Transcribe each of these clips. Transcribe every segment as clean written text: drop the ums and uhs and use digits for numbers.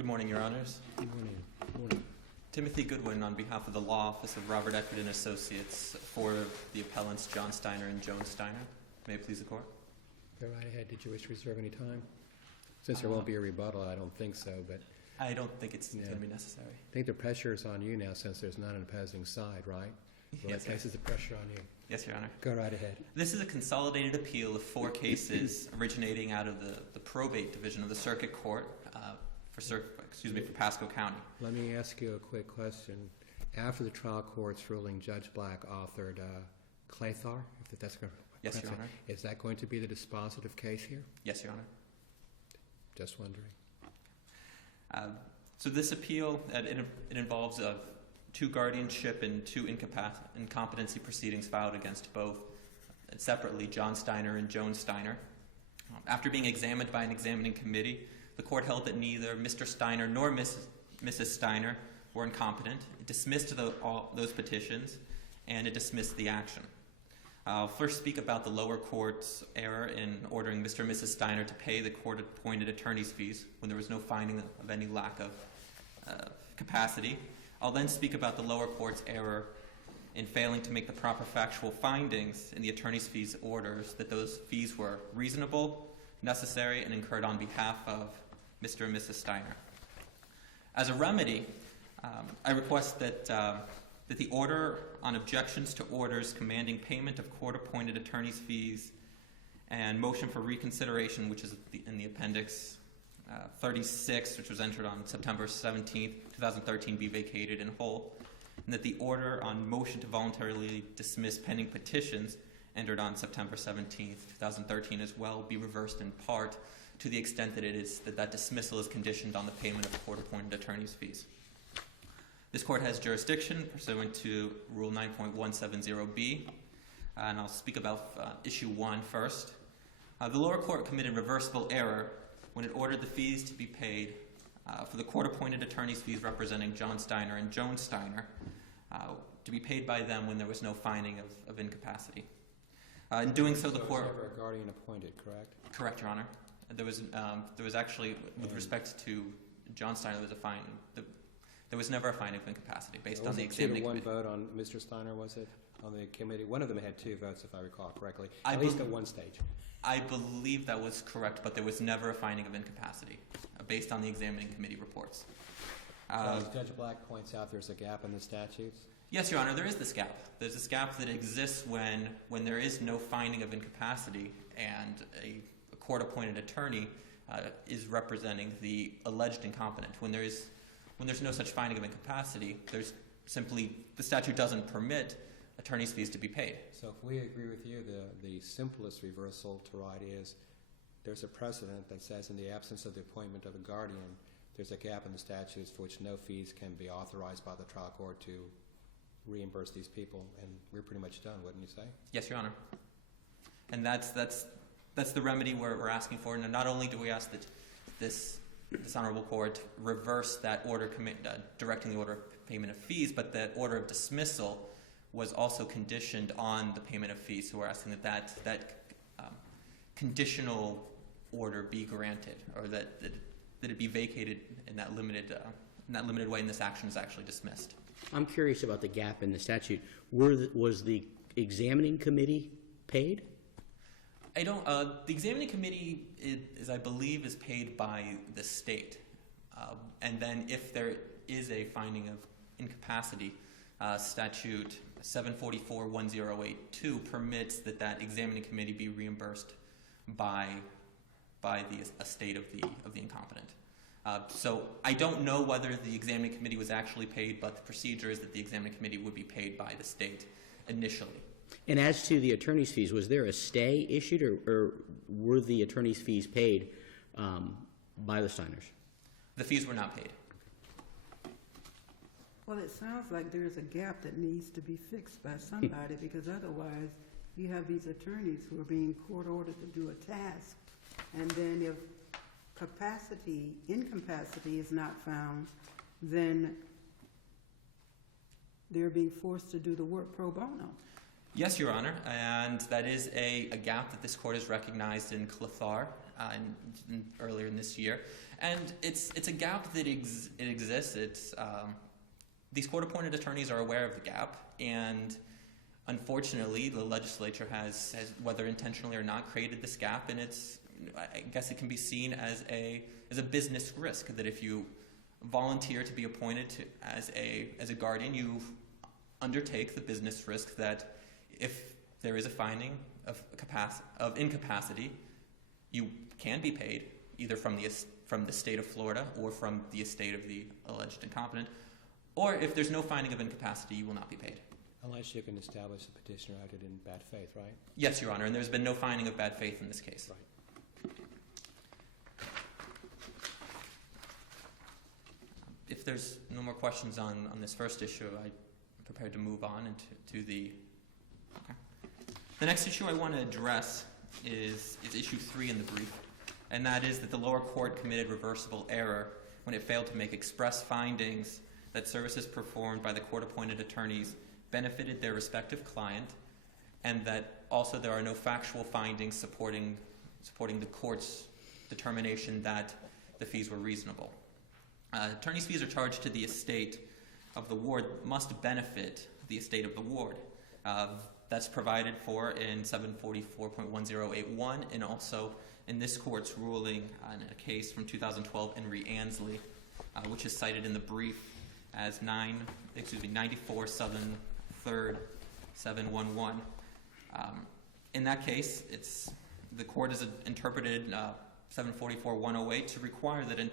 Good morning, Your Honors. Good morning. Good morning. Timothy Goodwin on behalf of the Law Office of Robert Eckert and Associates for the appellants John Steiner and Joan Steiner. May it please the Court? Go right ahead. Did you wish to reserve any time? Since there won't be a rebuttal, I don't think so, but I don't think it's going to be necessary. I think the pressure is on you now since there's not an opposing side, right? So Yes, that places the pressure on you. Yes, Your Honor. Go right ahead. This is a consolidated appeal of 4 cases originating out of the probate division of the Circuit Court for Pasco County. Let me ask you a quick question. After the trial court's ruling, Judge Black authored Klatthaar, if that's going to... Yes, Your Honor. Is that going to be the dispositive case here? Yes, Your Honor. Just wondering. So this appeal, it involves 2 guardianship and 2 incompetency proceedings filed against both, separately, John Steiner and Joan Steiner. After being examined by an examining committee, the court held that neither Mr. Steiner nor Mrs. Steiner were incompetent. It dismissed those petitions, and it dismissed the action. I'll first speak about the lower court's error in ordering Mr. and Mrs. Steiner to pay the court-appointed attorney's fees when there was no finding of any lack of capacity. I'll then speak about the lower court's error in failing to make the proper factual findings in the attorney's fees orders that those fees were reasonable, necessary, and incurred on behalf of Mr. and Mrs. Steiner. As a remedy, I request that the order on objections to orders commanding payment of court-appointed attorney's fees and motion for reconsideration, which is in the appendix 36, which was entered on September 17, 2013, be vacated in whole, and that the order on motion to voluntarily dismiss pending petitions entered on September 17, 2013 as well be reversed in part to the extent that that dismissal is conditioned on the payment of court-appointed attorney's fees. This court has jurisdiction pursuant to Rule 9.170B, and I'll speak about Issue 1 first. The lower court committed reversible error when it ordered the fees to be paid for the court-appointed attorney's fees representing John Steiner and Joan Steiner to be paid by them when there was no finding of incapacity. In doing so, the court... There was never a guardian appointed, correct? Correct, Your Honor. There was actually, with respect to John Steiner, there was never a finding of incapacity based on the examining committee. Was it 2-1 vote on Mr. Steiner, was it, on the committee? One of them had 2 votes, if I recall correctly, at least at one stage. I believe that was correct, but there was never a finding of incapacity based on the examining committee reports. So as Judge Black points out, there's a gap in the statutes? Yes, Your Honor, there is this gap. There's this gap that exists when there is no finding of incapacity and a court-appointed attorney is representing the alleged incompetent. When there's no such finding of incapacity, there's simply, the statute doesn't permit attorney's fees to be paid. So if we agree with you, the simplest reversal to write is there's a precedent that says in the absence of the appointment of a guardian, there's a gap in the statutes for which no fees can be authorized by the trial court to reimburse these people, and we're pretty much done, wouldn't you say? Yes, Your Honor. And that's the remedy we're asking for. And not only do we ask that this honorable court reverse that order directing the order of payment of fees, but that order of dismissal was also conditioned on the payment of fees. So we're asking that conditional order be granted, or that it be vacated in that limited way, and this action is actually dismissed. I'm curious about the gap in the statute. Was the examining committee paid? I don't. The examining committee I believe, is paid by the state, and then if there is a finding of incapacity, statute 744-1082 permits that examining committee be reimbursed by the estate of the incompetent. So I don't know whether the examining committee was actually paid, but the procedure is that the examining committee would be paid by the state initially. And as to the attorney's fees, was there a stay issued, or were the attorney's fees paid by the Steiners? The fees were not paid. Well, it sounds like there's a gap that needs to be fixed by somebody, because otherwise you have these attorneys who are being court-ordered to do a task, and then if incapacity is not found, then they're being forced to do the work pro bono. Yes, Your Honor, and that is a gap that this court has recognized in Klatthaar. earlier in this year, and it's a gap that exists. These court-appointed attorneys are aware of the gap, and unfortunately, the legislature has, whether intentionally or not, created this gap, and I guess it can be seen as a business risk that if you volunteer to be appointed as a guardian, you undertake the business risk that if there is a finding of incapacity, you can be paid either from the state of Florida or from the estate of the alleged incompetent, or if there's no finding of incapacity, you will not be paid. Unless you can establish the petitioner acted in bad faith, right? Yes, Your Honor, and there's been no finding of bad faith in this case. Right. If there's no more questions on this first issue, I'm prepared to move on to the... Okay. The next issue I want to address is issue 3 in the brief, and that is that the lower court committed reversible error when it failed to make express findings that services performed by the court-appointed attorneys benefited their respective client, and that also there are no factual findings supporting the court's determination that the fees were reasonable. Attorney's fees are charged to the estate of the ward must benefit the estate of the ward. That's provided for in 744.1081 and also in this court's ruling in a case from 2012 in Ansley, which is cited in the brief as 94 Southern 3rd 711. In that case, the court has interpreted 744.108 to require that an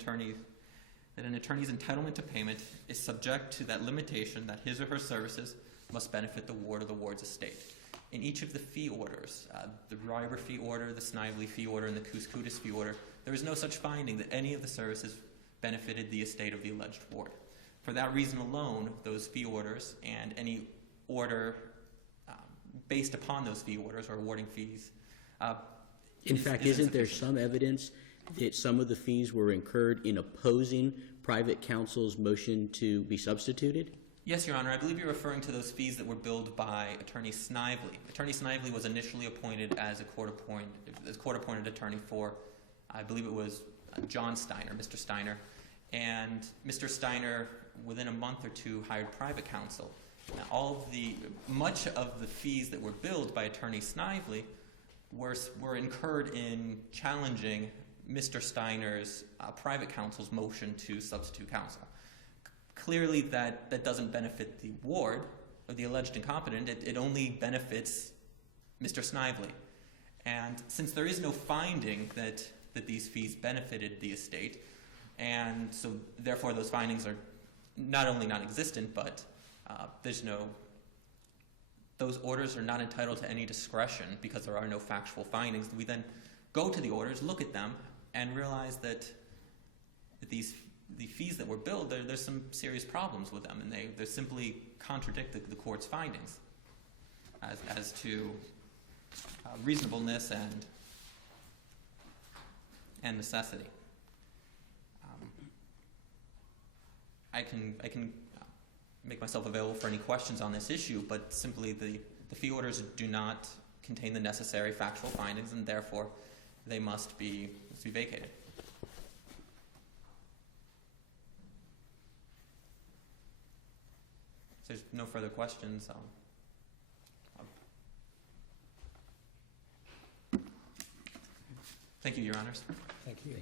attorney's entitlement to payment is subject to that limitation that his or her services must benefit the ward or the ward's estate. In each of the fee orders, the Reiber fee order, the Snively fee order, and the Couscoutis fee order, there is no such finding that any of the services benefited the estate of the alleged ward. For that reason alone, those fee orders and any order based upon those fee orders or awarding fees. In fact, isn't there some evidence that some of the fees were incurred in opposing private counsel's motion to be substituted? Yes, Your Honor. I believe you're referring to those fees that were billed by Attorney Snively. Attorney Snively was initially appointed as a court-appointed attorney for, I believe it was John Steiner, Mr. Steiner. And Mr. Steiner, within a month or two, hired private counsel. Now, much of the fees that were billed by Attorney Snively were incurred in challenging Mr. Steiner's private counsel's motion to substitute counsel. Clearly, that doesn't benefit the ward or the alleged incompetent. It only benefits Mr. Snively. And since there is no finding that these fees benefited the estate, and so therefore those findings are not only non-existent, but those orders are not entitled to any discretion because there are no factual findings. We then go to the orders, look at them, and realize that the fees that were billed, there's some serious problems with them, and they simply contradict the court's findings as to reasonableness and necessity. I can make myself available for any questions on this issue, but simply the fee orders do not contain the necessary factual findings, and therefore they must be vacated. If there's no further questions, thank you, Your Honors. Thank you.